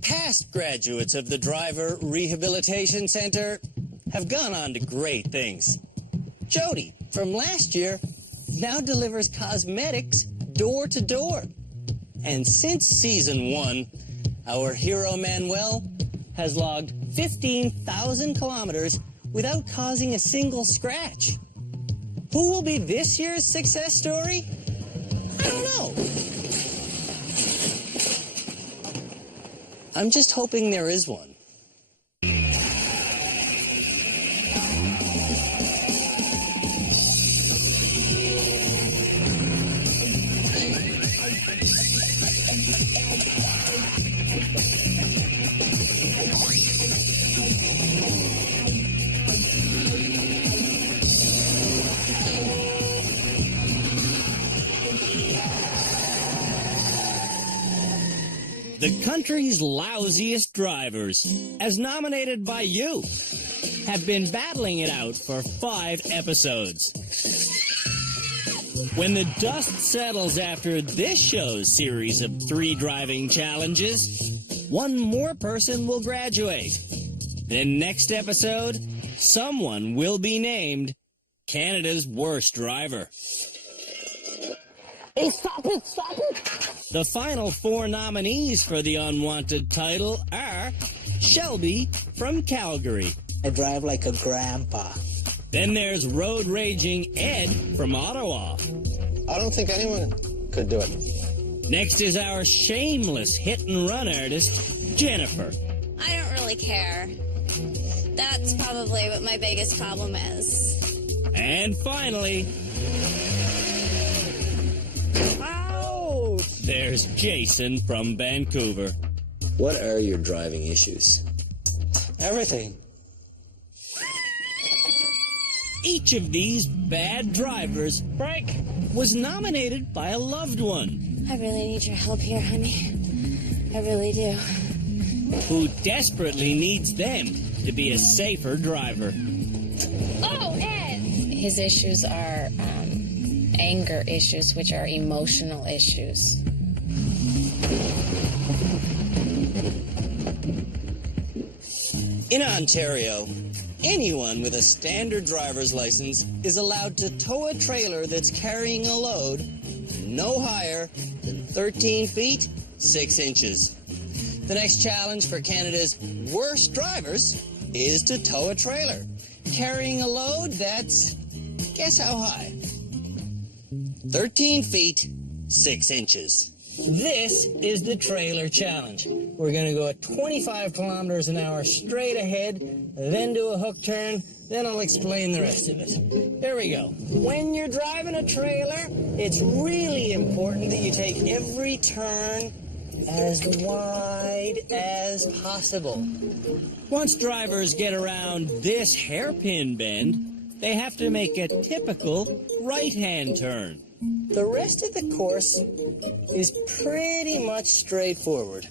Past graduates of the Driver Rehabilitation Center have gone on to great things. Jody, from last year, now delivers cosmetics door to door. And since season 1, our hero Manuel has logged 15,000 kilometers without causing a single scratch. Who will be this year's success story? I don't know. I'm just hoping there is one. The country's lousiest drivers, as nominated by you, have been battling it out for 5 episodes. When the dust settles after this show's series of 3 driving challenges, one more person will graduate. Then next episode, someone will be named Canada's worst driver. Hey, stop it! Stop it! The final 4 nominees for the unwanted title are Shelby from Calgary. I drive like a grandpa. Then there's road raging Ed from Ottawa. I don't think anyone could do it. Next is our shameless hit-and-run artist, Jennifer. I don't really care. That's probably what my biggest problem is. And finally, there's Jason from Vancouver. What are your driving issues? Everything. Each of these bad drivers was nominated by a loved one. I really need your help here, honey. I really do. Who desperately needs them to be a safer driver. Oh, Ed! His issues are anger issues, which are emotional issues. In Ontario, anyone with a standard driver's license is allowed to tow a trailer that's carrying a load no higher than 13 feet, 6 inches. The next challenge for Canada's worst drivers is to tow a trailer carrying a load that's, guess how high? 13 feet, 6 inches. This is the trailer challenge. We're going to go at 25 kilometers an hour straight ahead, then do a hook turn, then I'll explain the rest of it. Here we go. When you're driving a trailer, it's really important that you take every turn as wide as possible. Once drivers get around this hairpin bend, they have to make a typical right-hand turn. The rest of the course is pretty much straightforward.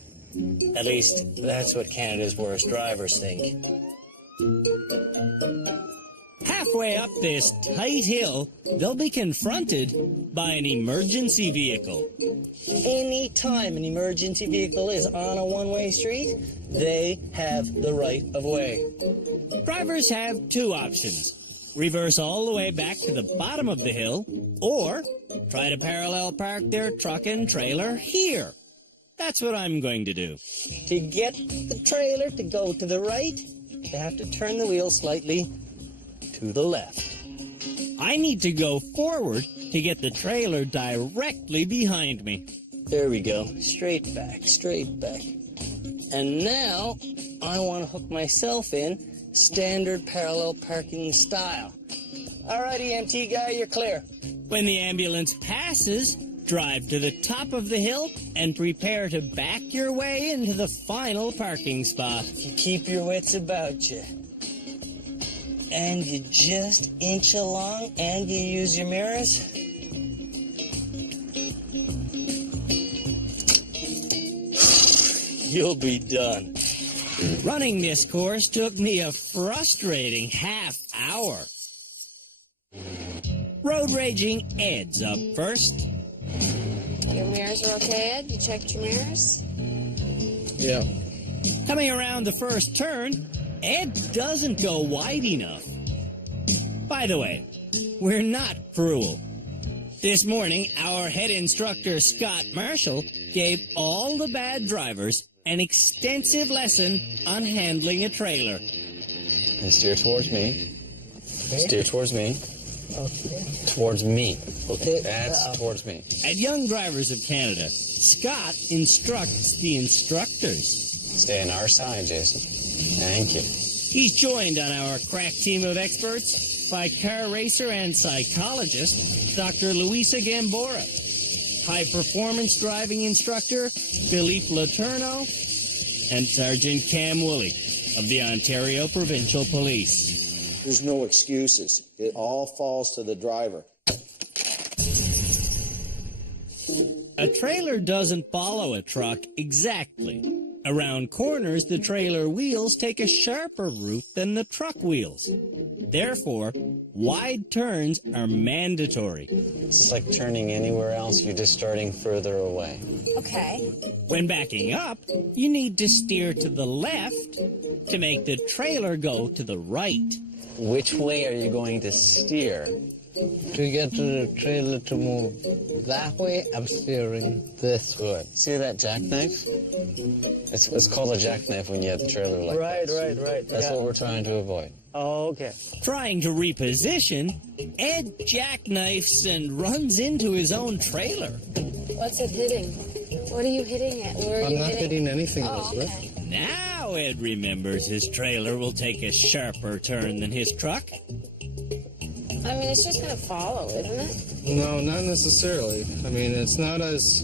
At least, that's what Canada's worst drivers think. Halfway up this tight hill, they'll be confronted by an emergency vehicle. Any time an emergency vehicle is on a one-way street, they have the right of way. Drivers have 2 options. Reverse all the way back to the bottom of the hill, or try to parallel park their truck and trailer here. That's what I'm going to do. To get the trailer to go to the right, they have to turn the wheel slightly to the left. I need to go forward to get the trailer directly behind me. There we go. Straight back, straight back. And now I want to hook myself in standard parallel parking style. All right, EMT guy, you're clear. When the ambulance passes, drive to the top of the hill and prepare to back your way into the final parking spot. You keep your wits about you. And you just inch along and you use your mirrors. You'll be done. Running this course took me a frustrating half hour. Road raging Ed's up first. Your mirrors are okay, Ed? You checked your mirrors? Yeah. Coming around the first turn, Ed doesn't go wide enough. By the way, we're not cruel. This morning, our head instructor, Scott Marshall, gave all the bad drivers an extensive lesson on handling a trailer. And steer towards me. Steer towards me. Okay. Towards me. Okay. That's towards me. At Young Drivers of Canada, Scott instructs the instructors. Stay on our side, Jason. Thank you. He's joined on our crack team of experts by car racer and psychologist, Dr. Luisa Gambora, high-performance driving instructor, Philippe Letourneau, and Sergeant Cam Woolley of the Ontario Provincial Police. There's no excuses. It all falls to the driver. A trailer doesn't follow a truck exactly. Around corners, the trailer wheels take a sharper route than the truck wheels. Therefore, wide turns are mandatory. It's like turning anywhere else, you're just starting further away. Okay. When backing up, you need to steer to the left to make the trailer go to the right. Which way are you going to steer? To get the trailer to move that way, I'm steering this way. See that jackknife? It's called a jackknife when you have the trailer like this. Right. That's what we're trying to avoid. Oh, okay. Trying to reposition, Ed jackknifes and runs into his own trailer. What's it hitting? What are you hitting at? Where are I'm you not hitting anything, Oh, Elizabeth. okay. Now Ed remembers his trailer will take a sharper turn than his truck. I mean, it's just going to follow, isn't it? No, not necessarily. I mean, it's not as...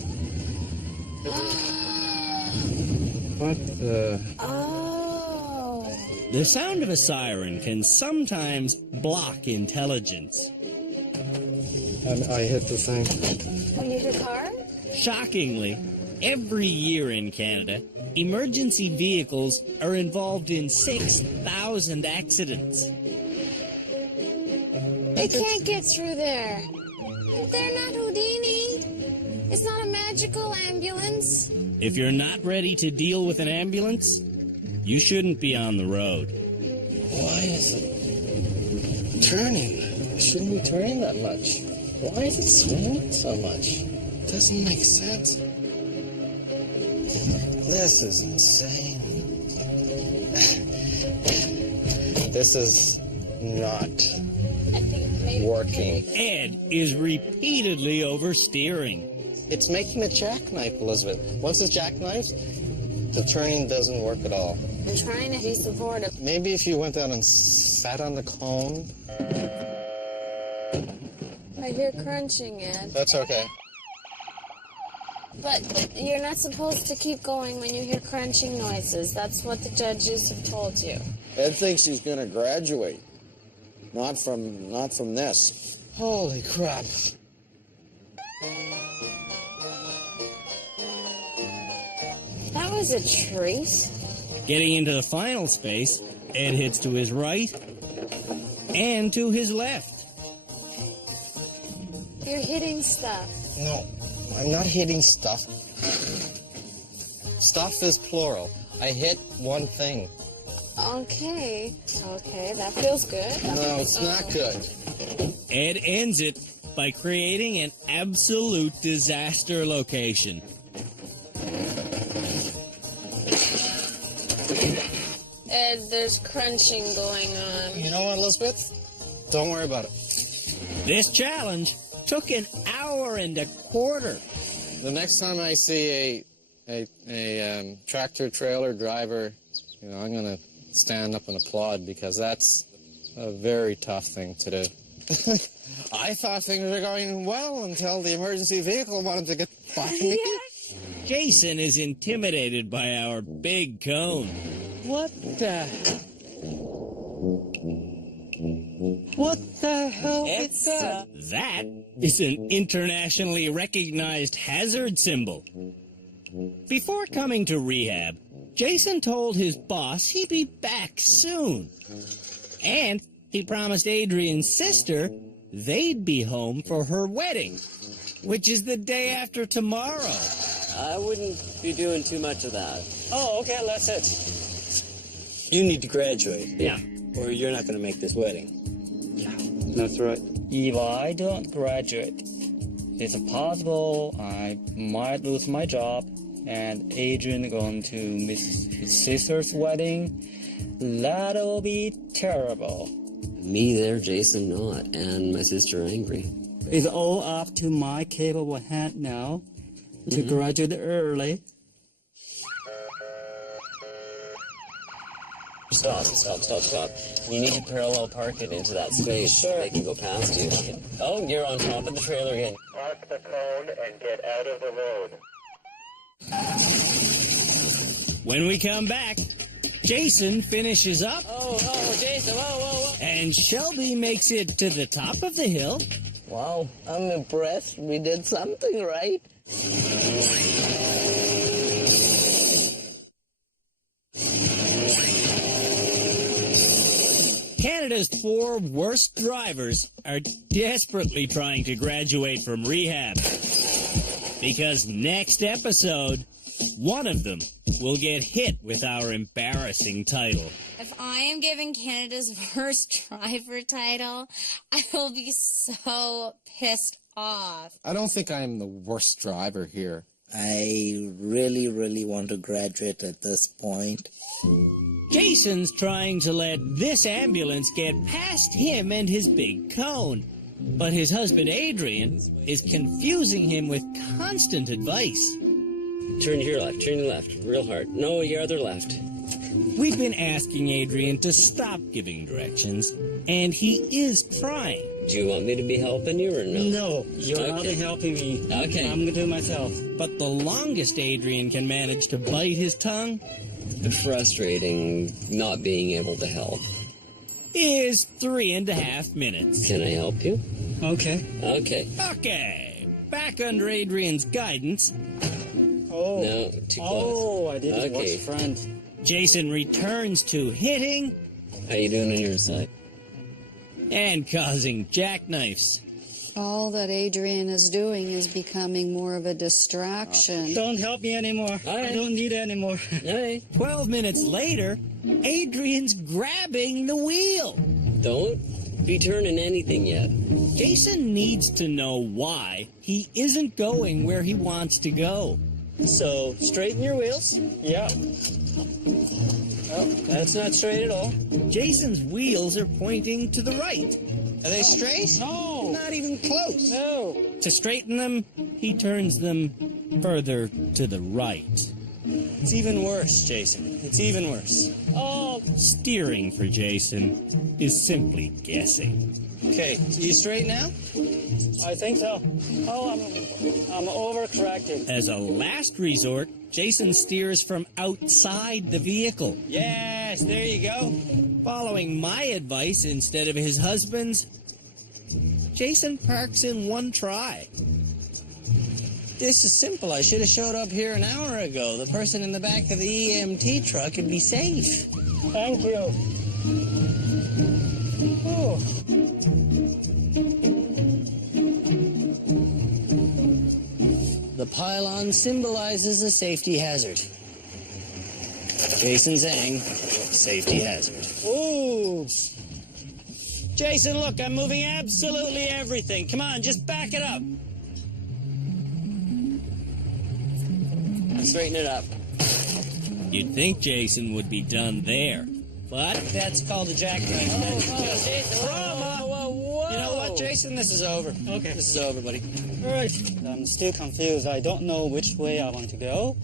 What the... Oh. The sound of a siren can sometimes block intelligence. I hit the thing. When you hit a car? Shockingly, every year in Canada, emergency vehicles are involved in 6,000 accidents. They can't get through there. They're not Houdini. It's not a magical ambulance. If you're not ready to deal with an ambulance, you shouldn't be on the road. Why is it turning? It shouldn't be turning that much. Why is it swinging so much? Doesn't make sense. This is insane. This is not working. Ed is repeatedly oversteering. It's making a jackknife, Elizabeth. Once it's jackknifed, the turning doesn't work at all. I'm trying to be supportive. Maybe if you went down and sat on the cone. I hear crunching, Ed. That's okay. But you're not supposed to keep going when you hear crunching noises. That's what the judges have told you. Ed thinks he's going to graduate. Not from this. Holy crap. That was a treat. Getting into the final space, Ed hits to his right and to his left. You're hitting stuff. No, I'm not hitting stuff. Stuff is plural. I hit one thing. Okay, that feels good. No, it's not good. Ed ends it by creating an absolute disaster location. Ed, there's crunching going on. You know what, Elizabeth? Don't worry about it. This challenge took an hour and a quarter. The next time I see a tractor trailer driver, I'm going to stand up and applaud because that's a very tough thing to do. I thought things were going well until the emergency vehicle wanted to get by me. Jason is intimidated by our big cone. What the hell is that? That is an internationally recognized hazard symbol. Before coming to rehab, Jason told his boss he'd be back soon. And he promised Adrian's sister they'd be home for her wedding, which is the day after tomorrow. I wouldn't be doing too much of that. Oh, okay, that's it. You need to graduate. Yeah. Or you're not going to make this wedding. That's right. If I don't graduate, it's possible I might lose my job and Adrian going to miss his sister's wedding. That'll be terrible. Me there, Jason not, and my sister angry. It's all up to my capable hand now to graduate early. Stop. You need to parallel park it into that space so they can go past you. Oh, you're on top of the trailer again. Mark the cone and get out of the road. When we come back, Jason finishes up. Oh, Jason, whoa. And Shelby makes it to the top of the hill. Wow, I'm impressed. We did something right. Canada's 4 worst drivers are desperately trying to graduate from rehab. Because next episode, one of them will get hit with our embarrassing title. If I am given Canada's worst driver title, I will be so pissed off. I don't think I'm the worst driver here. I really want to graduate at this point. Jason's trying to let this ambulance get past him and his big cone. But his husband Adrian is confusing him with constant advice. Turn your left, real hard. No, your other left. We've been asking Adrian to stop giving directions, and he is trying. Do you want me to be helping you or no? No, you're not helping me. Okay. I'm going to do it myself. But the longest Adrian can manage to bite his tongue Frustrating not being able to help. is 3.5 minutes. Can I help you? Okay. Okay, back under Adrian's guidance, Oh. No, too close. Oh, I didn't Okay. watch Friends. Jason returns to hitting How you doing on your side? and causing jackknifes. All that Adrian is doing is becoming more of a distraction. Don't help me anymore. I don't need it anymore. Hey, 12 minutes later, Adrian's grabbing the wheel. don't be turning anything yet. Jason needs to know why he isn't going where he wants to go. So, straighten your wheels. Yeah. Oh, that's not straight at all. Jason's wheels are pointing to the right. Are they straight? No. Not even close. No. To straighten them, he turns them further to the right. It's even worse, Jason. It's even worse. Oh, steering for Jason is simply guessing. Okay, you straight now? I think so. Oh, I'm overcorrecting. As a last resort, Jason steers from outside the vehicle. Yes, there you go. Following my advice instead of his husband's, Jason parks in one try. This is simple. I should have showed up here an hour ago. The person in the back of the EMT truck would be safe. Thank you. Oh. The pylon symbolizes a safety hazard. Jason Zhang, safety hazard. Ooh. Jason, look, I'm moving absolutely everything. Come on, just back it up. Straighten it up. You'd think Jason would be done there, but that's called a jackknife. Trauma. You know what, Jason? This is over. Okay. This is over, buddy. All right. I'm still confused. I don't know which way I want to go.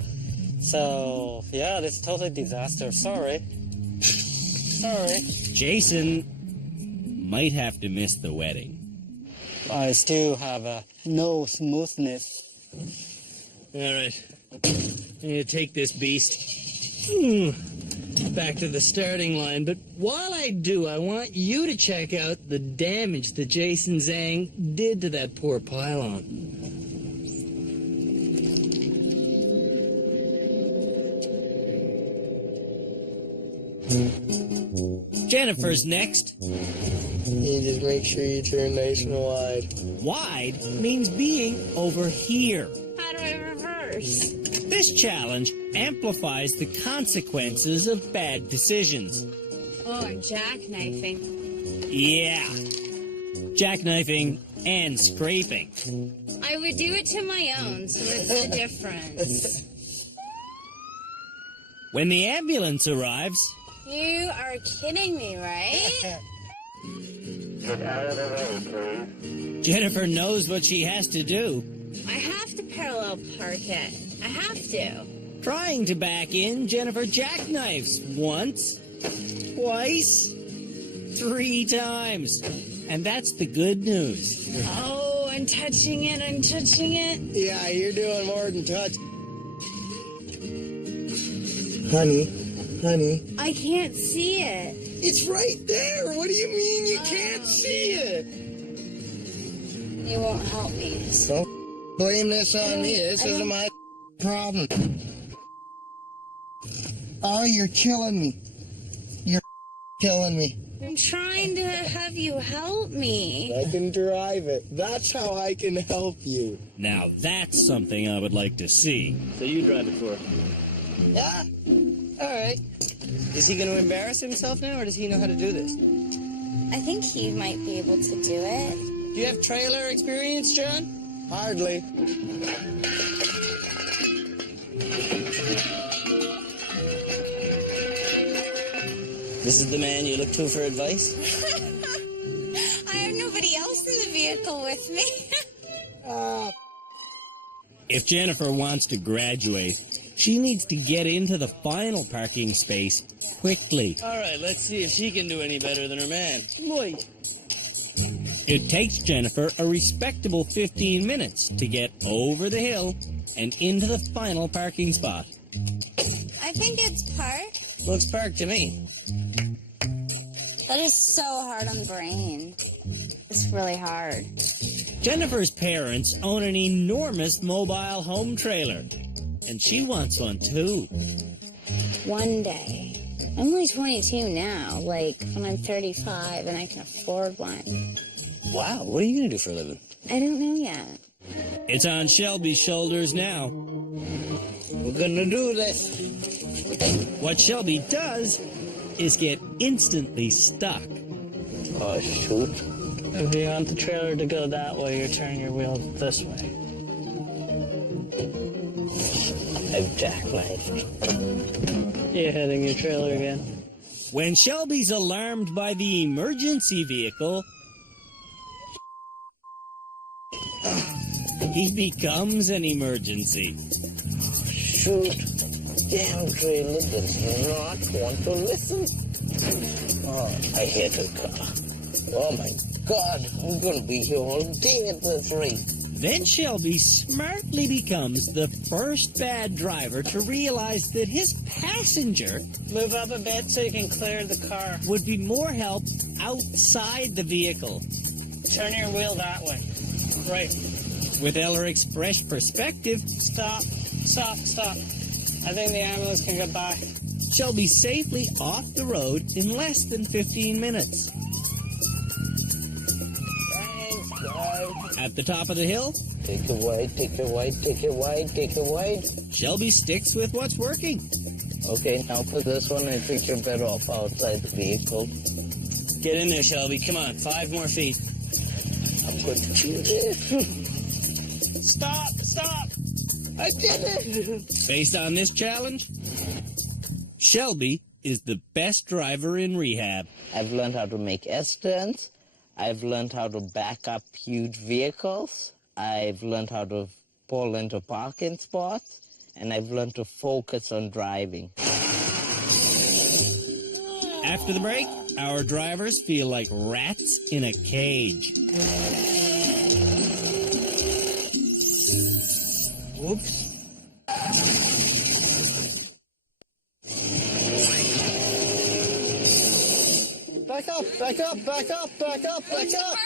So, yeah, this is totally disaster. Sorry. Jason might have to miss the wedding. I still have no smoothness. All right. I'm going to take this beast back to the starting line. But while I do, I want you to check out the damage that Jason Zhang did to that poor pylon. Jennifer's next. You just make sure you turn nice and wide. Wide means being over here. How do I reverse? This challenge amplifies the consequences of bad decisions. Oh, jackknifing. Yeah, jackknifing and scraping. I would do it to my own, so what's the difference? When the ambulance arrives, You are kidding me, right? Get out of the road, please. Jennifer knows what she has to do. I have to parallel park it. I have to. Trying to back in, Jennifer jackknifes once, twice, 3 times. And that's the good news. Oh, I'm touching it. I'm touching it. Yeah, you're doing more than touch. Honey, I can't see it. it's right there. What do you mean you can't see it? You won't help me. Don't blame this on me. This isn't my problem. Oh, you're killing me. You're killing me. I'm trying to have you help me. I can drive it. That's how I can help you. Now that's something I would like to see. So you drive it for Yeah? All right. Is he going to embarrass himself now, or does he know how to do this? I think he might be able to do it. Do you have trailer experience, John? Hardly. This is the man you look to for advice? I have nobody else in the vehicle with me. If Jennifer wants to graduate, she needs to get into the final parking space quickly. All right, let's see if she can do any better than her man. Boy. It takes Jennifer a respectable 15 minutes to get over the hill and into the final parking spot. I think it's parked. Looks parked to me. That is so hard on the brain. It's really hard. Jennifer's parents own an enormous mobile home trailer, and she wants one too. One day. I'm only 22 now. Like, when I'm 35 and I can afford one. Wow, what are you going to do for a living? I don't know yet. It's on Shelby's shoulders now. We're going to do this. What Shelby does is get instantly stuck. Oh, shoot. If you want the trailer to go that way, you're turning your wheel this way. I've jackknifed. You're hitting your trailer again. When Shelby's alarmed by the emergency vehicle, he becomes an emergency. Shoot. Damn trailer does not want to listen. Oh, I hit a car. Oh my God, I'm going to be here all day at this rate. Then Shelby smartly becomes the first bad driver to realize that his passenger Move up a bit so you can clear the car. would be more help outside the vehicle. Turn your wheel that way. Right. With Elric's fresh perspective, Stop. Stop. Stop. I think the ambulance can get by. Shelby's safely off the road in less than 15 minutes. Thanks, guys. At the top of the hill, Take it wide, take it wide, take it wide, take it wide. Shelby sticks with what's working. Okay, now for this one, I think you're better off outside the vehicle. Get in there, Shelby. Come on, 5 more feet. I'm going to do this. Stop. Stop. I did it. Based on this challenge, Shelby is the best driver in rehab. I've learned how to make S-turns. I've learned how to back up huge vehicles. I've learned how to pull into parking spots. And I've learned to focus on driving. After the break, our drivers feel like rats in a cage. Whoops. Back up, back up, back up, back up, back up.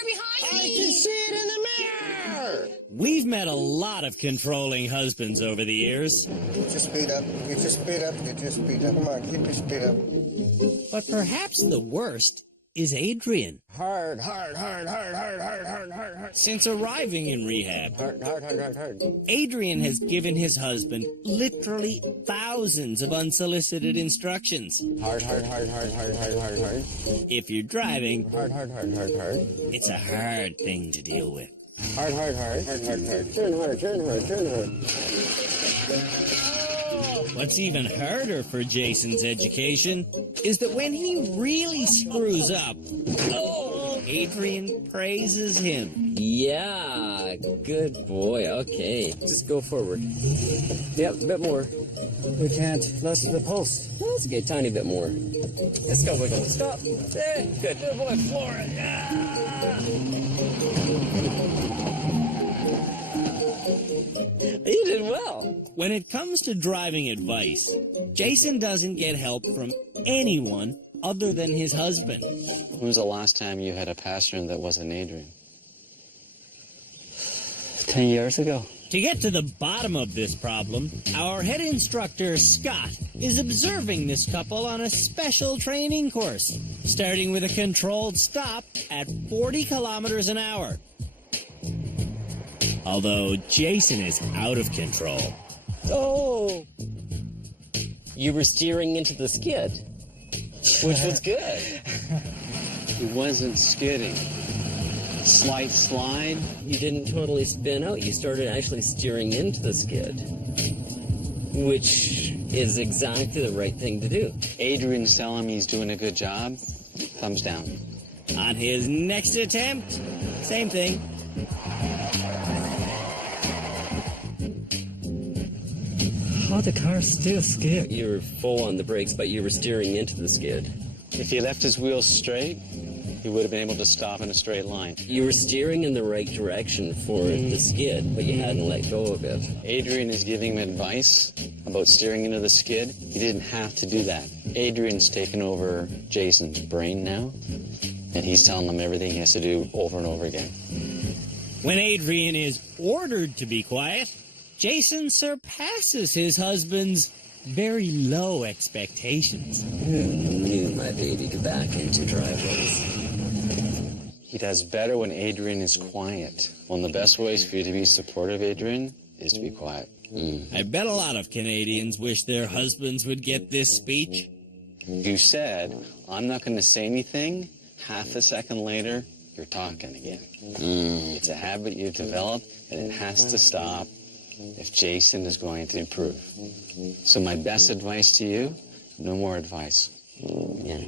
I can see it in the mirror. We've met a lot of controlling husbands over the years, Get your speed up, get your speed up, get your speed up. Come on, keep your speed up. but perhaps the worst is Adrian. Hard, hard, hard, hard, hard, hard, hard, hard, hard. Since arriving in rehab, Hard, hard, hard, hard, hard. Adrian has given his husband literally thousands of unsolicited instructions. Hard, hard, hard, hard, hard, hard, hard, hard. If you're driving, Hard, hard, hard, hard, hard. it's a hard thing to deal with. Hard, hard, hard, hard, hard, hard. Turn hard, turn hard, turn hard. What's even harder for Jason's education is that when he really screws up, Adrian praises him. Yeah, good boy. Okay, just go forward. Yep, a bit more. We can't. Less of the pulse. That's okay, tiny bit more. Let's go, wiggle. Stop. There. Good. Good boy, floor it. You did well. When it comes to driving advice, Jason doesn't get help from anyone other than his husband. When was the last time you had a passenger that wasn't Adrian? 10 years ago. To get to the bottom of this problem, our head instructor, Scott, is observing this couple on a special training course, starting with a controlled stop at 40 kilometers an hour. Although Jason is out of control. Oh. You were steering into the skid, which was good. He wasn't skidding. Slight slide. You didn't totally spin out. You started actually steering into the skid, which is exactly the right thing to do. Adrian's telling me he's doing a good job. Thumbs down. On his next attempt, same thing. How the car still skid? You were full on the brakes, but you were steering into the skid. If he left his wheels straight, he would have been able to stop in a straight line. You were steering in the right direction for the skid, but you hadn't let go of it. Adrian is giving him advice about steering into the skid. He didn't have to do that. Adrian's taken over Jason's brain now, and he's telling him everything he has to do over and over again. When Adrian is ordered to be quiet, Jason surpasses his husband's very low expectations. Knew my baby could back into driveways. He does better when Adrian is quiet. One of the best ways for you to be supportive, Adrian, is to be quiet. I bet a lot of Canadians wish their husbands would get this speech. You said, I'm not going to say anything. Half a second later, you're talking again. It's a habit you've developed, and it has to stop if Jason is going to improve. So my best advice to you, no more advice. Yeah.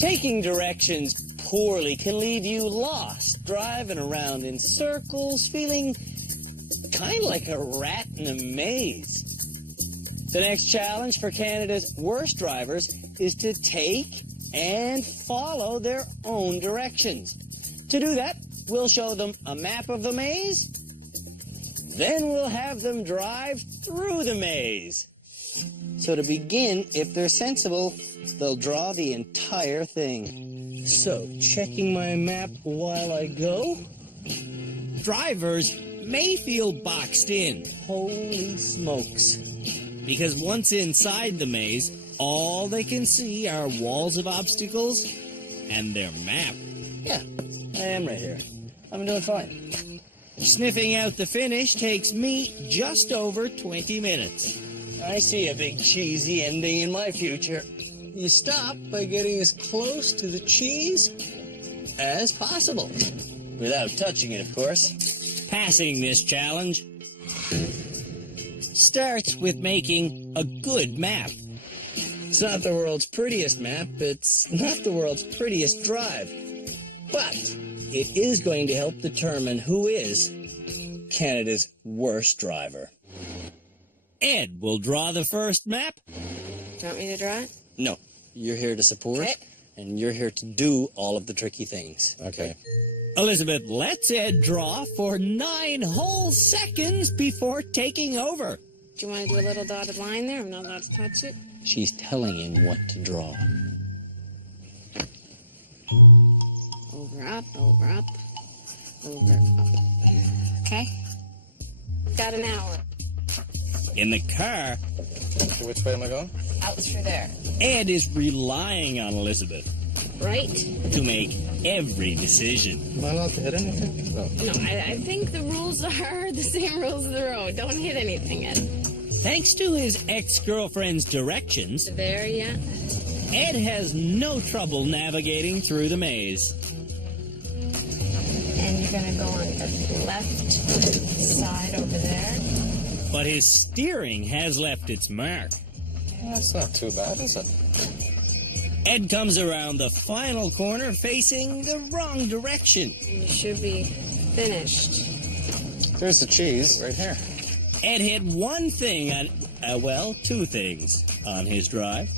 Taking directions poorly can leave you lost, driving around in circles, feeling kind of like a rat in a maze. The next challenge for Canada's worst drivers is to take and follow their own directions. To do that, we'll show them a map of the maze, then we'll have them drive through the maze. So to begin, if they're sensible, they'll draw the entire thing. So, checking my map while I go. Drivers may feel boxed in. Holy smokes. Because once inside the maze, all they can see are walls of obstacles and their map. Yeah, I am right here. I'm doing fine. Sniffing out the finish takes me just over 20 minutes. I see a big cheesy ending in my future. You stop by getting as close to the cheese as possible. Without touching it, of course. Passing this challenge starts with making a good map. It's not the world's prettiest map, it's not the world's prettiest drive. But it is going to help determine who is Canada's worst driver. Ed will draw the first map. Do you want me to draw it? No, you're here to support, and you're here to do all of the tricky things. Okay. Elizabeth lets Ed draw for 9 whole seconds before taking over. Do you want to do a little dotted line there? I'm not allowed to touch it. She's telling him what to draw. Over, up, over, up, over, up. Okay? Got an hour. In the car, Which way am I going? Out through there. Ed is relying on Elizabeth Right? to make every decision. Am I allowed to hit anything? No. No, I think the rules are the same rules of the road. Don't hit anything, Ed. Thanks to his ex-girlfriend's directions, There, yeah. Ed has no trouble navigating through the maze. And you're gonna go on the left side over there. But his steering has left its mark. That's not too bad, is it? Ed comes around the final corner facing the wrong direction. You should be finished. There's the cheese right here. Ed hit one thing on, two things on his drive.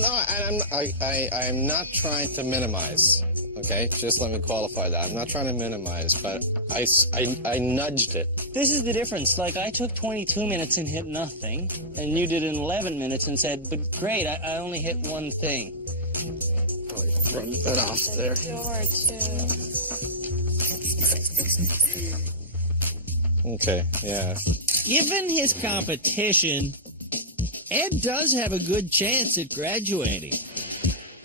No, I'm not trying to minimize. Okay, just let me qualify that. I'm not trying to minimize, but I nudged it. This is the difference. Like, I took 22 minutes and hit nothing, and you did it in 11 minutes and said, but great, I only hit one thing. Run that off there. Okay, yeah. Given his competition, Ed does have a good chance at graduating.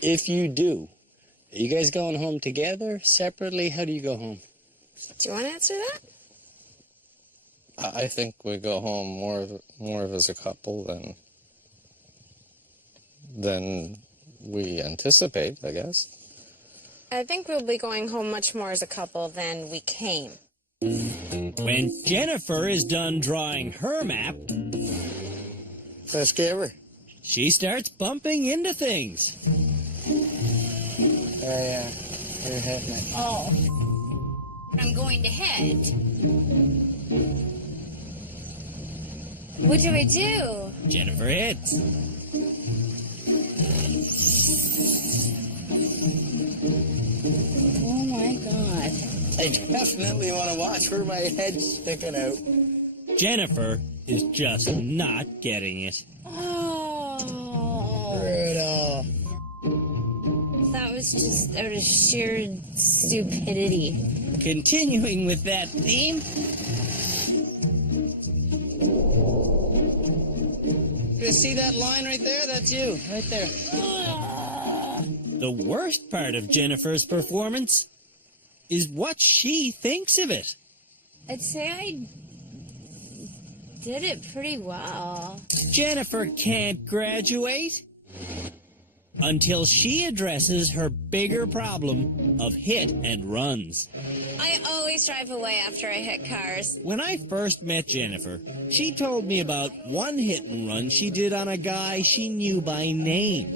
If you do, are you guys going home together, separately? How do you go home? Do you want to answer that? I think we go home more of as a couple than we anticipate, I guess. I think we'll be going home much more as a couple than we came. When Jennifer is done drawing her map, Best day ever. she starts bumping into things. Yeah. You're hitting it. Oh. I'm going to hit. What do I do? Jennifer hits. Oh my god. I definitely want to watch where my head's sticking out. Jennifer is just not getting it. Oh. Brutal. That was just out of sheer stupidity. Continuing with that theme, You see that line right there? That's you, right there. the worst part of Jennifer's performance is what she thinks of it. I'd say I did it pretty well. Jennifer can't graduate until she addresses her bigger problem of hit and runs. I always drive away after I hit cars. When I first met Jennifer, she told me about one hit and run she did on a guy she knew by name.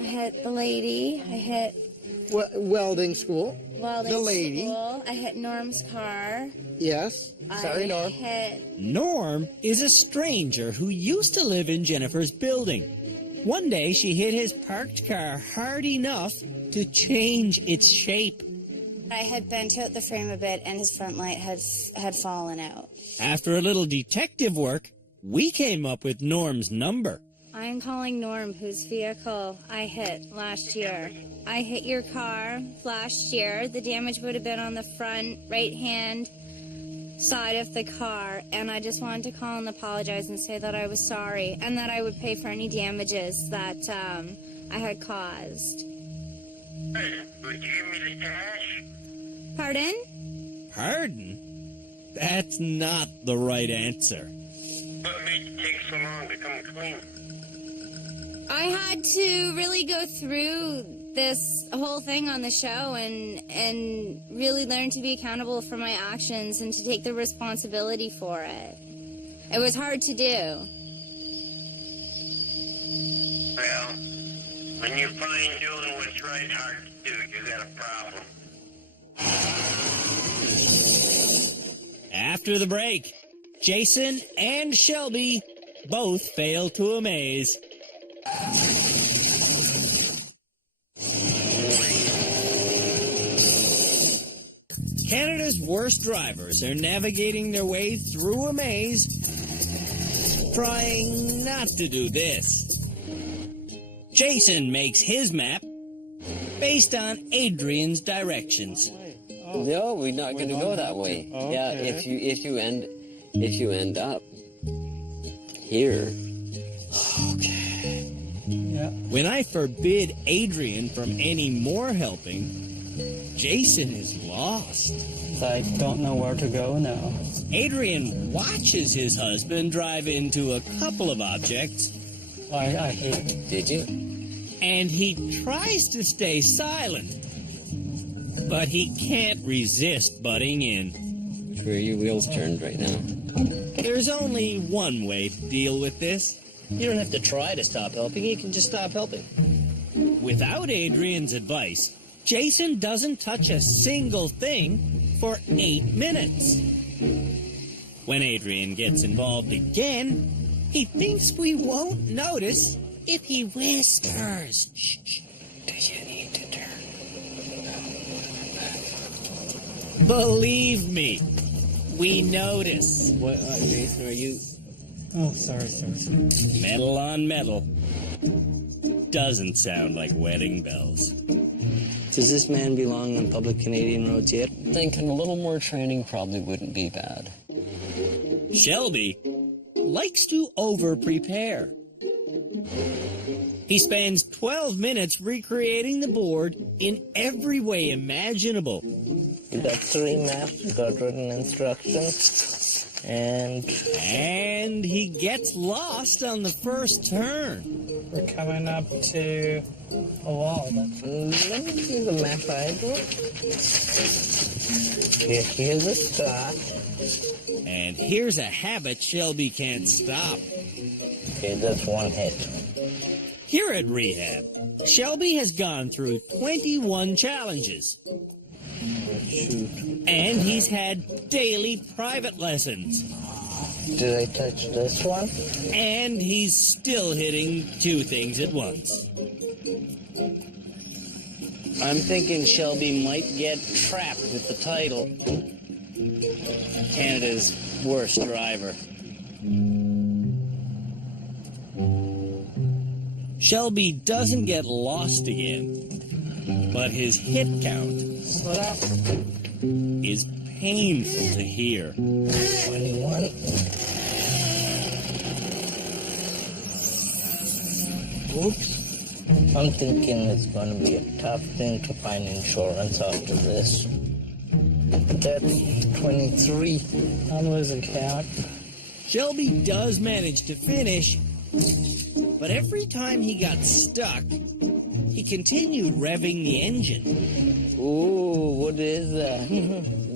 I hit the lady. I hit Welding school. welding The lady. school. I hit Norm's car. Yes. Sorry, I Norm. hit... Norm is a stranger who used to live in Jennifer's building. One day she hit his parked car hard enough to change its shape. I had bent out the frame a bit and his front light had fallen out. After a little detective work, we came up with Norm's number. I'm calling Norm, whose vehicle I hit last year. I hit your car last year. The damage would have been on the front right-hand side of the car, and I just wanted to call and apologize and say that I was sorry and that I would pay for any damages that I had caused. Hey, would you give me the cash? Pardon? Pardon? That's not the right answer. What made you take so long to come clean? I had to really go through this whole thing on the show and really learn to be accountable for my actions and to take the responsibility for it. It was hard to do. Well, when you find doing what's right hard to do, you got a problem. After the break, Jason and Shelby both fail to amaze. Canada's worst drivers are navigating their way through a maze, trying not to do this. Jason makes his map based on Adrian's directions. No, we're not going to go that way. Oh, Yeah, if you end up here, Yeah. When I forbid Adrian from any more helping, Jason is lost. I don't know where to go now. Adrian watches his husband drive into a couple of objects. I hate it. Did you? And he tries to stay silent, but he can't resist butting in. Where are your wheels turned right now? There's only one way to deal with this. You don't have to try to stop helping. You can just stop helping. Without Adrian's advice, Jason doesn't touch a single thing for 8 minutes. When Adrian gets involved again, he thinks we won't notice if he whispers. Shh, shh. Do you need to turn? Believe me, we notice. What, Jason, are you... Oh, sorry. Metal on metal. Doesn't sound like wedding bells. Does this man belong on public Canadian roads yet? Thinking a little more training probably wouldn't be bad. Shelby likes to over-prepare. He spends 12 minutes recreating the board in every way imaginable. You got 3 maps, you got written instructions, and he gets lost on the first turn. We're coming up to a wall. let me see the map I drew. Here's the start. And here's a habit Shelby can't stop. Okay, that's 1 hit. Here at Rehab, Shelby has gone through 21 challenges. Shoot. And he's had daily private lessons. Did I touch this one? And he's still hitting 2 things at once. I'm thinking Shelby might get trapped with the title. Canada's worst driver. Shelby doesn't get lost again, but his hit count is painful to hear. 21. Oops. I'm thinking it's going to be a tough thing to find insurance after this. That's 23. I'm losing count. Shelby does manage to finish, but every time he got stuck, he continued revving the engine. Ooh, what is that?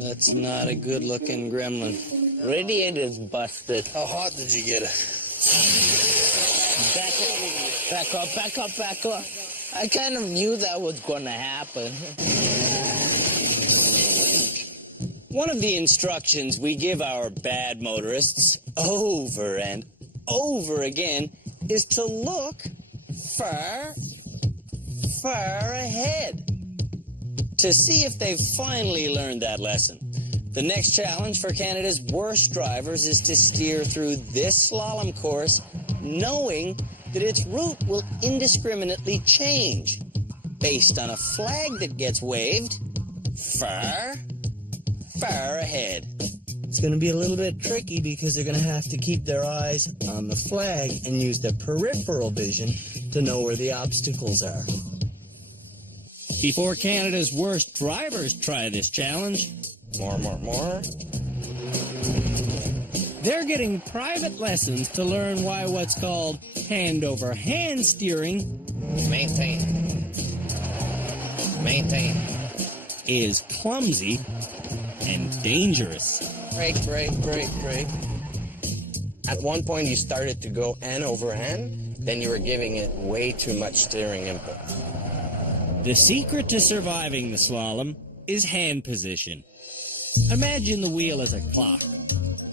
That's not a good-looking gremlin. Radiator's busted. How hot did you get it? Back up. I kind of knew that was going to happen. One of the instructions we give our bad motorists over and over again is to look far ahead to see if they've finally learned that lesson. The next challenge for Canada's worst drivers is to steer through this slalom course knowing that its route will indiscriminately change based on a flag that gets waved far ahead. It's going to be a little bit tricky because they're going to have to keep their eyes on the flag and use their peripheral vision to know where the obstacles are. Before Canada's worst drivers try this challenge, More. they're getting private lessons to learn why what's called hand-over-hand steering Maintain. is clumsy and dangerous. Brake. At one point you started to go end over hand, then you were giving it way too much steering input. The secret to surviving the slalom is hand position. Imagine the wheel as a clock.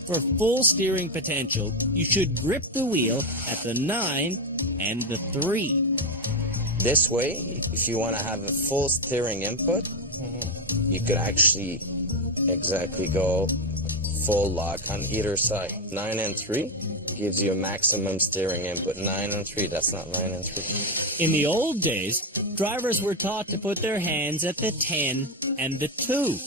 For full steering potential, you should grip the wheel at the 9 and the 3. This way, if you want to have a full steering input, you could actually exactly go full lock on either side. 9 and 3 gives you a maximum steering input. 9 and 3, that's not 9 and 3. In the old days, drivers were taught to put their hands at the 10 and the 2.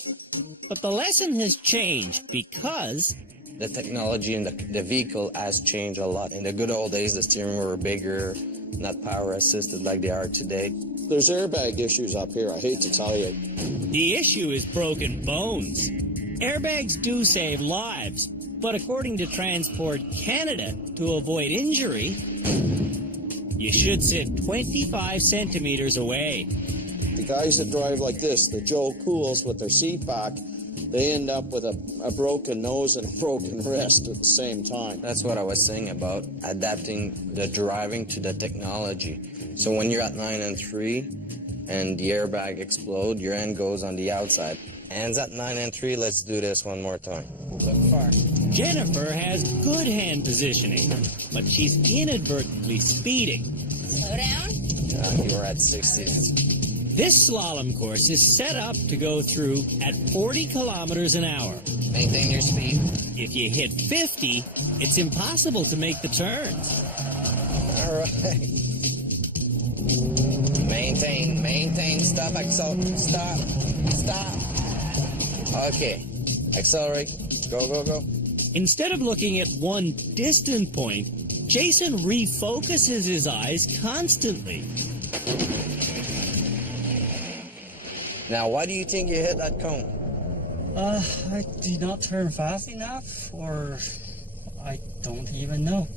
But the lesson has changed because The technology in the vehicle has changed a lot. In the good old days, the steering wheel were bigger, not power assisted like they are today. There's airbag issues up here, I hate to tell you. The issue is broken bones. Airbags do save lives, but according to Transport Canada, to avoid injury, you should sit 25 centimeters away. The guys that drive like this, the Joe Cools with their seat back, they end up with a broken nose and a broken wrist at the same time. That's what I was saying about adapting the driving to the technology. So when you're at 9 and 3 and the airbag explodes, your hand goes on the outside. Hands at 9 and 3, let's do this one more time. Look far. Jennifer has good hand positioning, but she's inadvertently speeding. Slow down. You were at 60. This slalom course is set up to go through at 40 kilometers an hour. Maintain your speed. If you hit 50, it's impossible to make the turns. All right. Maintain, stop. Okay, accelerate, go. Instead of looking at one distant point, Jason refocuses his eyes constantly. Now, why do you think you hit that cone? I did not turn fast enough, or I don't even know.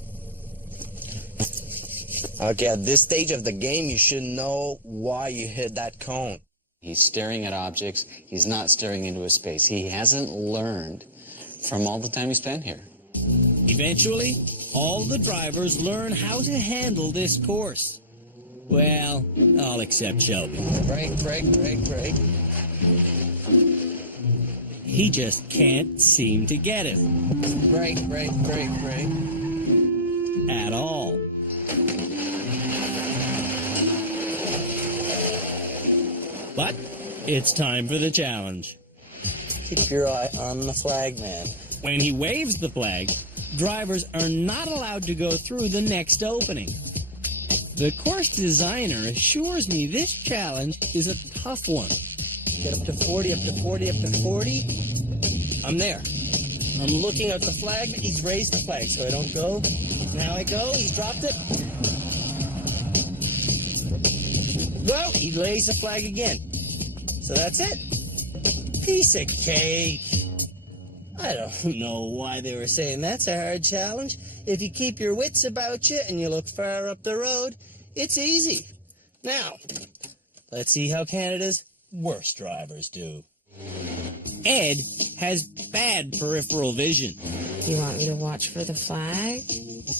Okay, at this stage of the game, you should know why you hit that cone. He's staring at objects. He's not staring into a space. He hasn't learned from all the time he spent here. Eventually, all the drivers learn how to handle this course. Well, all except Shelby. Brake. He just can't seem to get it. Brake. At all. But it's time for the challenge. Keep your eye on the flag, man. When he waves the flag, drivers are not allowed to go through the next opening. The course designer assures me this challenge is a tough one. Get up to 40, up to 40, up to 40. I'm there. I'm looking at the flag. He's raised the flag so I don't go. Now I go. He's dropped it. Well, he lays the flag again. So that's it. Piece of cake. I don't know why they were saying that's a hard challenge. If you keep your wits about you and you look far up the road, it's easy. Now, let's see how Canada's worst drivers do. Ed has bad peripheral vision. You want me to watch for the flag?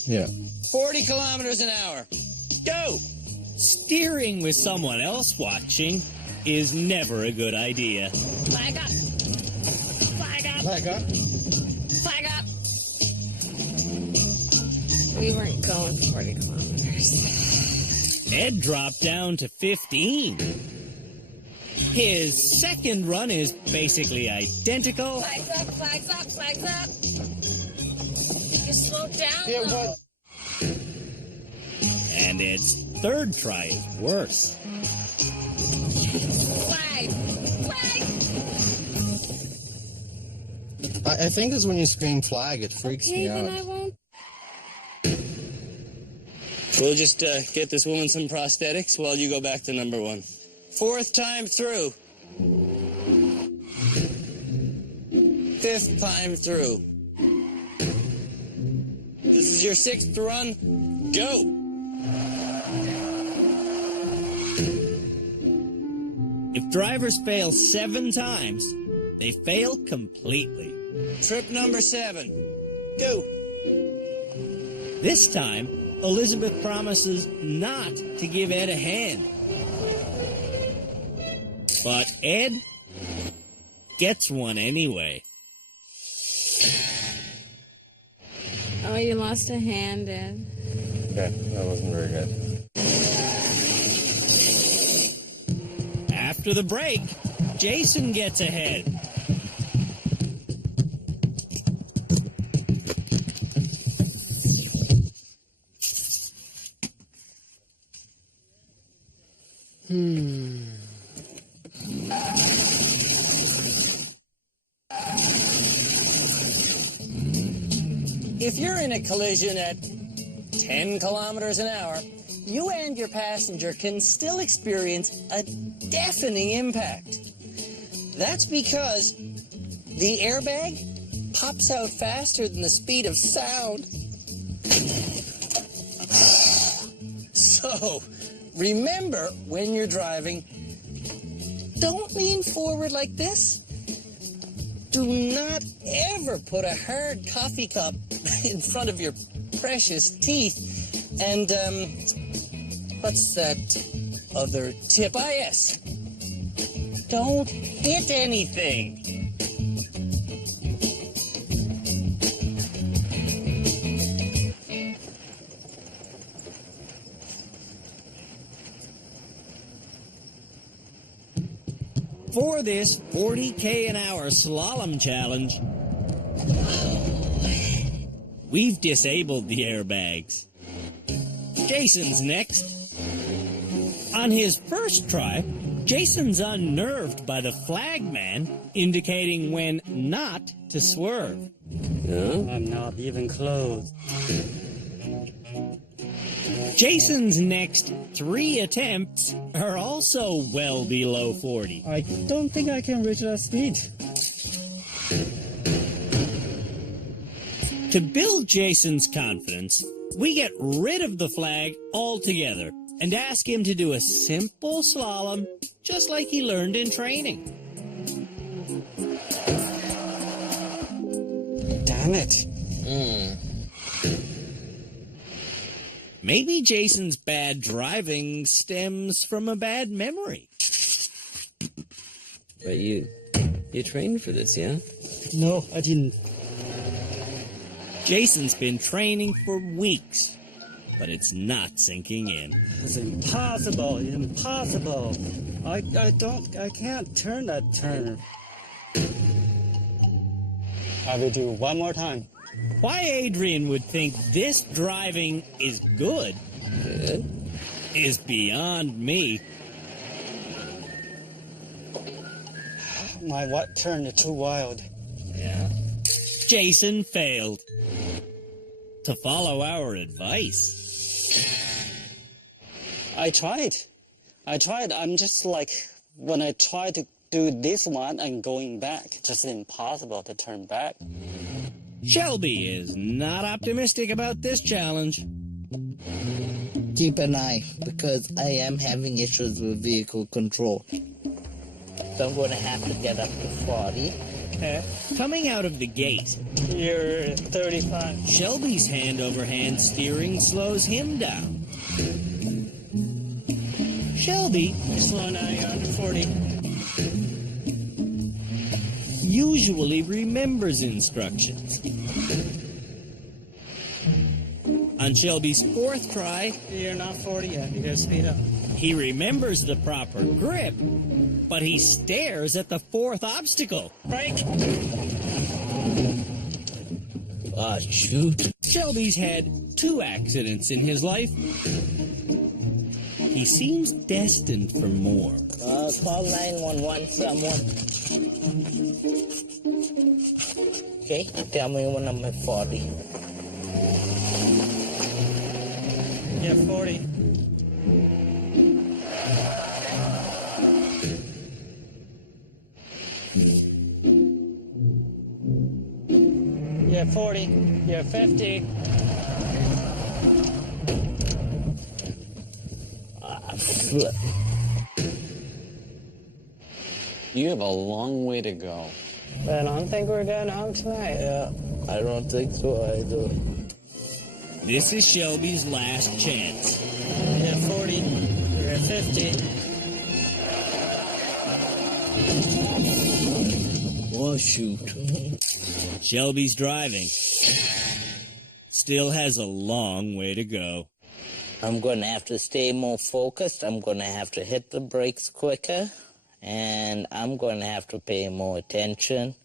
Yeah. 40 kilometers an hour. Go! Steering with someone else watching is never a good idea. Flag up! Flag up! Flag up. Flag up! We weren't going 40 kilometers. Ed dropped down to 15. His second run is basically identical. Flags up! You slowed down, Yeah, though. what? And Ed's third try is worse. Flag! I think it's when you scream flag, it freaks Okay, me then out. I won't. We'll just get this woman some prosthetics while you go back to number 1. 4th time through. 5th time through. This is your 6th run. Go! If drivers fail 7 times, they fail completely. Trip number 7. Go! This time, Elizabeth promises not to give Ed a hand. But Ed gets one anyway. Oh, you lost a hand, Ed. Okay, that wasn't very good. After the break, Jason gets ahead. if you're in a collision at 10 kilometers an hour, you and your passenger can still experience a deafening impact. That's because the airbag pops out faster than the speed of sound. So, remember when you're driving, don't lean forward like this. Do not ever put a hard coffee cup in front of your precious teeth. And, what's that other tip? Ah, yes. Don't hit anything. For this 40K an hour slalom challenge, we've disabled the airbags. Jason's next. On his first try, Jason's unnerved by the flagman indicating when not to swerve. I'm not even close. Jason's next 3 attempts are also well below 40. I don't think I can reach that speed. To build Jason's confidence, we get rid of the flag altogether and ask him to do a simple slalom just like he learned in training. Damn it. Maybe Jason's bad driving stems from a bad memory. But you trained for this, yeah? No, I didn't. Jason's been training for weeks, but it's not sinking in. It's impossible, impossible. I can't turn that turn. I will do one more time. Why Adrian would think this driving is good is beyond me. My what turn is too wild. Yeah. Jason failed to follow our advice. I tried. I'm just like, when I try to do this one, I'm going back. Just impossible to turn back. Shelby is not optimistic about this challenge. Keep an eye, because I am having issues with vehicle control. So I'm going to have to get up to 40. Coming out of the gate, You're 35. Shelby's hand-over-hand steering slows him down. Shelby, Slow now, you're under 40. usually remembers instructions. On Shelby's 4th try, You're not 40 yet. You gotta speed up. he remembers the proper grip, but he stares at the 4th obstacle. Brake! Ah, shoot. Shelby's had 2 accidents in his life. He seems destined for more. Call 911, someone. Okay, tell me when I'm at 40. Yeah, 40. You're 40. You're 50. Flip. You have a long way to go. But I don't think we're going home tonight. Yeah, I don't think so either. This is Shelby's last chance. You're 40. You're at 50. Oh, shoot. Shelby's driving. Still has a long way to go. I'm going to have to stay more focused. I'm going to have to hit the brakes quicker. And I'm going to have to pay more attention.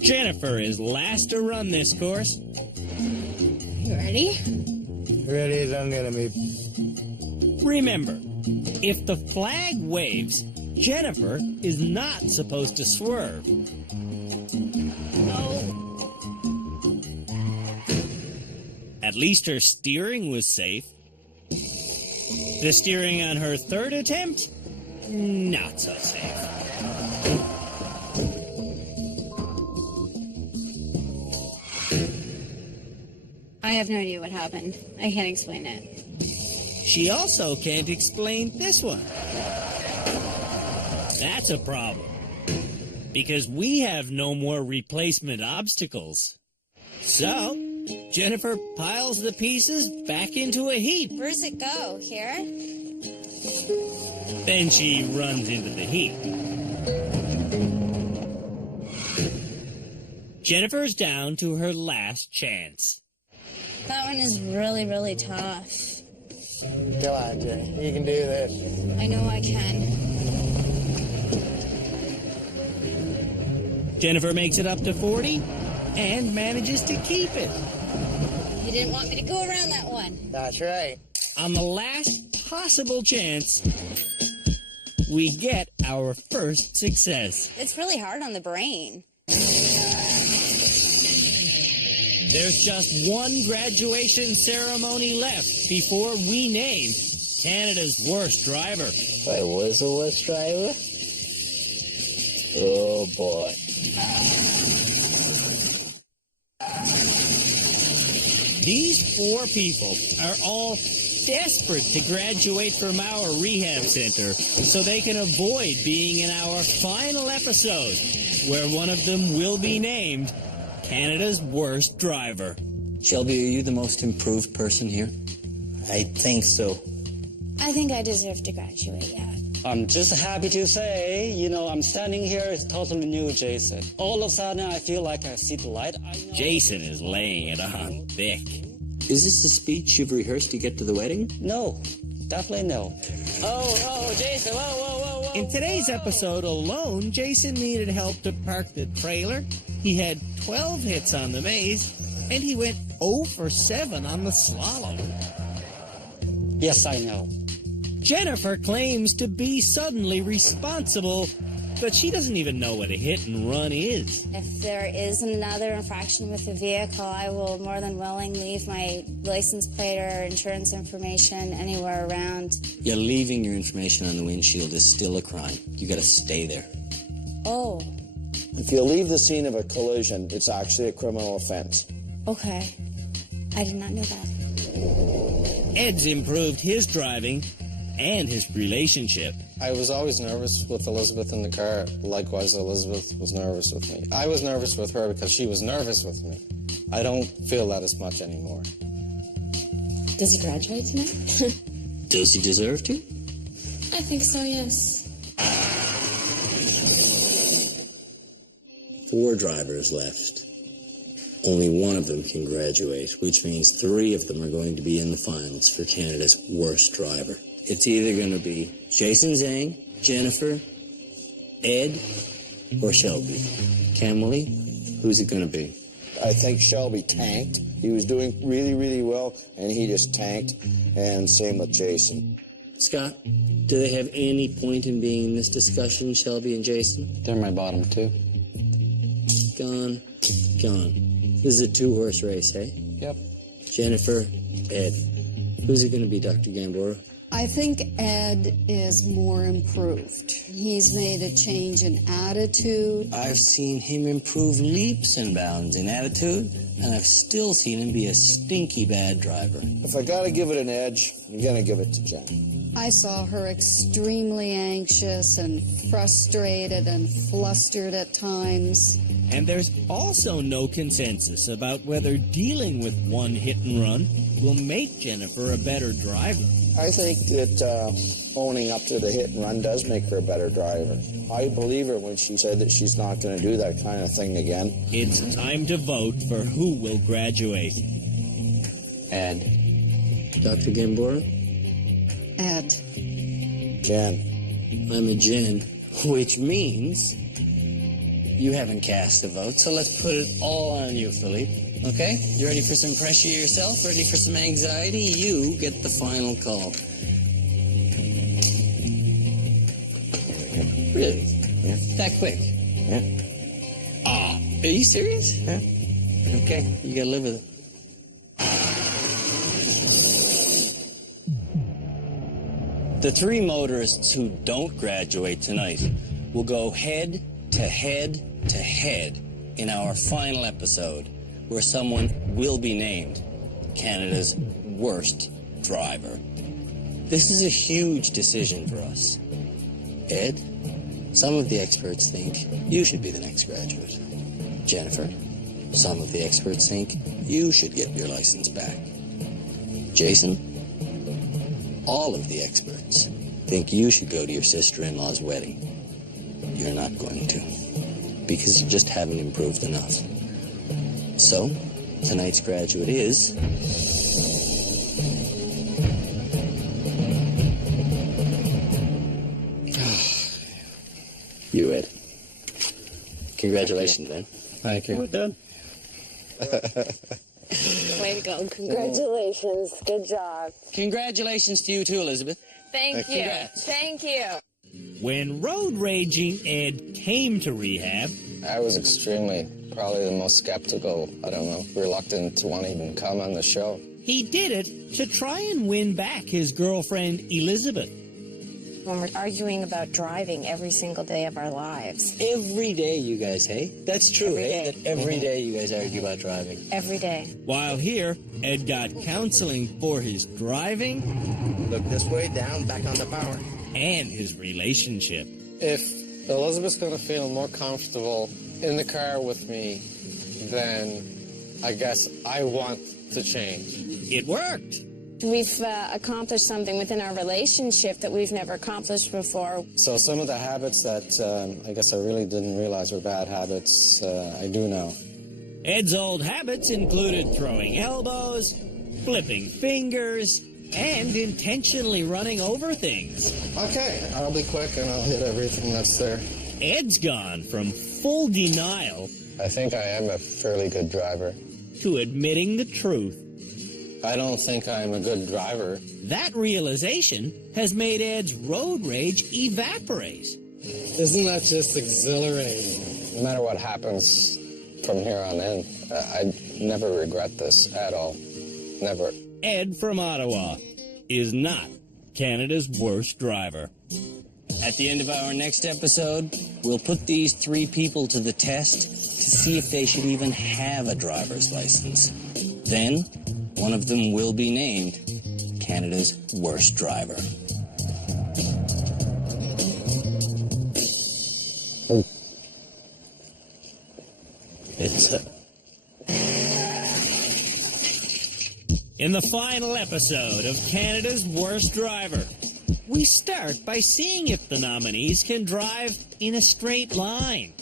Jennifer is last to run this course. You ready? Ready as I'm gonna be. Remember, if the flag waves, Jennifer is not supposed to swerve. At least her steering was safe. The steering on her third attempt? Not so safe. I have no idea what happened. I can't explain it. She also can't explain this one. That's a problem. Because we have no more replacement obstacles. So, Jennifer piles the pieces back into a heap. Where's it go? Here? Then she runs into the heap. Jennifer's down to her last chance. That one is really, really tough. Come on, Jenny. You can do this. I know I can. Jennifer makes it up to 40 and manages to keep it. You didn't want me to go around that one. That's right. On the last possible chance, we get our first success. It's really hard on the brain. There's just one graduation ceremony left before we name Canada's worst driver. I was the worst driver? Oh, boy. These 4 people are all desperate to graduate from our rehab center so they can avoid being in our final episode, where one of them will be named Canada's worst driver. Shelby, are you the most improved person here? I think so. I think I deserve to graduate, yeah. I'm just happy to say, I'm standing here as totally new Jason. All of a sudden, I feel like I see the light. Jason is laying it on thick. Is this the speech you've rehearsed to get to the wedding? No, definitely no. Oh, Jason, whoa. In today's episode alone, Jason needed help to park the trailer. He had 12 hits on the maze, and he went 0 for 7 on the slalom. Yes, I know. Jennifer claims to be suddenly responsible, but she doesn't even know what a hit and run is. If there is another infraction with the vehicle, I will more than willingly leave my license plate or insurance information anywhere around. Yeah, leaving your information on the windshield is still a crime. You gotta stay there. Oh, If you leave the scene of a collision, it's actually a criminal offense. okay. I did not know that. Ed's improved his driving and his relationship. I was always nervous with Elizabeth in the car. Likewise, Elizabeth was nervous with me. I was nervous with her because she was nervous with me. I don't feel that as much anymore. Does he graduate tonight? Does he deserve to? I think so, yes. 4 drivers left. Only one of them can graduate, which means 3 of them are going to be in the finals for Canada's worst driver. It's either going to be Jason Zhang, Jennifer, Ed, or Shelby. Camille, who's it going to be? I think Shelby tanked. He was doing really, really well, and he just tanked. And same with Jason. Scott, do they have any point in being in this discussion, Shelby and Jason? They're my bottom 2. Gone. This is a 2-horse race, hey? Yep. Jennifer, Ed. Who's it going to be, Dr. Gambora? I think Ed is more improved. He's made a change in attitude. I've seen him improve leaps and bounds in attitude, and I've still seen him be a stinky bad driver. If I gotta give it an edge, I'm gonna give it to Jen. I saw her extremely anxious and frustrated and flustered at times. And there's also no consensus about whether dealing with one hit and run will make Jennifer a better driver. I think that owning up to the hit and run does make her a better driver. I believe her when she said that she's not going to do that kind of thing again. It's time to vote for who will graduate. Ed. Dr. Gambora? Ed. Jen. I'm a Jen, which means you haven't cast a vote, so let's put it all on you, Philippe. Okay? You ready for some pressure yourself? Ready for some anxiety? You get the final call. Really? Yeah. That quick? Yeah. Ah, are you serious? Yeah. Okay, you gotta live with it. The three motorists who don't graduate tonight will go head to head to head in our final episode, where someone will be named Canada's worst driver. This is a huge decision for us. Ed, some of the experts think you should be the next graduate. Jennifer, some of the experts think you should get your license back. Jason, all of the experts think you should go to your sister-in-law's wedding. You're not going to, because you just haven't improved enough. So, tonight's graduate is... you, Ed. Congratulations, man. Thank you. We're done. Way to go. Congratulations. Good job. Congratulations to you too, Elizabeth. Thank you. Congrats. Thank you. When road raging Ed came to rehab, I was probably the most skeptical, reluctant to want to even come on the show. he did it to try and win back his girlfriend Elizabeth. When we're arguing about driving every single day of our lives. Every day, you guys, hey? That's true, Every hey? day. That every day you guys argue about driving. Every day. While here, Ed got counseling for his driving. Look this way, down, back on the power. And his relationship. If Elizabeth's going to feel more comfortable in the car with me, then I guess I want to change. It worked. We've accomplished something within our relationship that we've never accomplished before. So some of the habits that I guess I really didn't realize were bad habits, I do now. Ed's old habits included throwing elbows, flipping fingers, and intentionally running over things. Okay, I'll be quick and I'll hit everything that's there. Ed's gone from full denial I think I am a fairly good driver. to admitting the truth. I don't think I'm a good driver. That realization has made Ed's road rage evaporate. Isn't that just exhilarating? No matter what happens from here on in, I never regret this at all. Never. Ed from Ottawa is not Canada's worst driver. At the end of our next episode, we'll put these three people to the test to see if they should even have a driver's license. Then, one of them will be named Canada's worst driver. It's In the final episode of Canada's Worst Driver, we start by seeing if the nominees can drive in a straight line.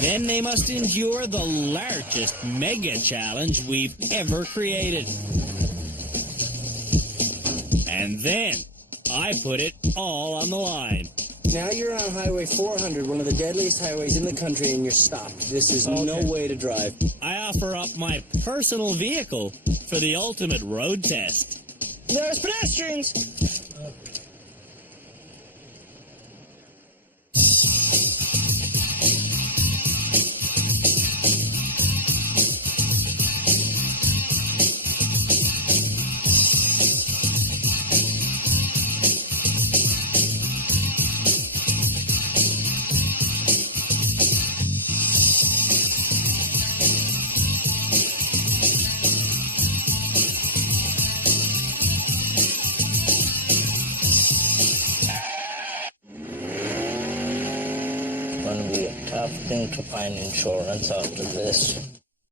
Then they must endure the largest mega challenge we've ever created. And then I put it all on the line. Now you're on Highway 400, one of the deadliest highways in the country, and you're stopped. This is no way to drive. I offer up my personal vehicle for the ultimate road test. There's pedestrians! It's going to be a tough thing to find insurance after this.